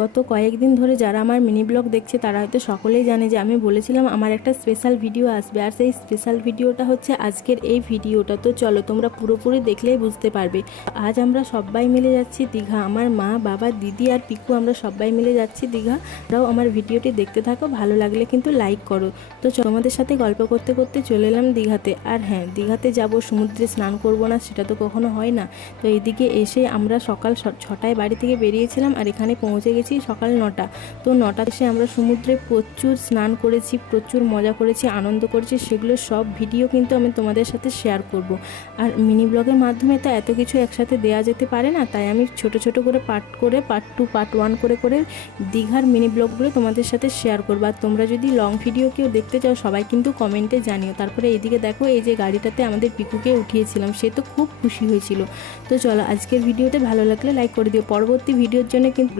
গত কয়েকদিন ধরে যারা আমার মিনি ব্লগ দেখছে তারা হয়তো সকলেই জানে যে আমি বলেছিলাম আমার একটা স্পেশাল ভিডিও আসবে, আর সেই স্পেশাল ভিডিওটা হচ্ছে আজকের এই ভিডিওটা। তো চলো তোমরা পুরোপুরি দেখলেই বুঝতে পারবে। আজ আমরা সবাই মিলে যাচ্ছি দীঘা, আমার মা, বাবা, দিদি আর পিকু, আমরা সবাই মিলে যাচ্ছি দীঘা। তোমরাও আমার ভিডিওটি দেখতে থাকো, ভালো লাগলে কিন্তু লাইক করো। তো তোমাদের সাথে গল্প করতে করতে চলে এলাম দীঘাতে। আর হ্যাঁ, দীঘাতে যাব, সমুদ্রে স্নান করব না সেটা তো কখনো হয় না। তো এইদিকে এসে আমরা সকাল 6টায় বাড়ি থেকে বেরিয়েছিলাম আর এখানে পৌঁছে গেছি সকাল 9টা। তো 9টা এসে আমরা সমুদ্রে প্রচুর স্নান করেছি, প্রচুর মজা করেছি, আনন্দ করেছি। সেগুলো সব ভিডিও কিন্তু আমি তোমাদের সাথে শেয়ার করব। আর মিনি ব্লগের মাধ্যমে তো এত কিছু একসাথে দেওয়া যেতে পারে না, তাই আমি ছোট ছোট করে পার্ট 2 পার্ট 1 করে দীঘার মিনি ব্লগগুলো তোমাদের সাথে শেয়ার করবো। আর তোমরা যদি লং ভিডিও কেউ দেখতে চাও সবাই কিন্তু কমেন্টে জানিও। তারপরে এইদিকে দেখো, এই যে গাড়িটাতে আমাদের পিকুকে উঠিয়েছিলাম, সে তো খুব খুশি হয়েছিল। তো চলো, আজকের ভিডিওতে ভালো লাগলে লাইক করে দিও। পরবর্তী ভিডিওর জন্য কিন্তু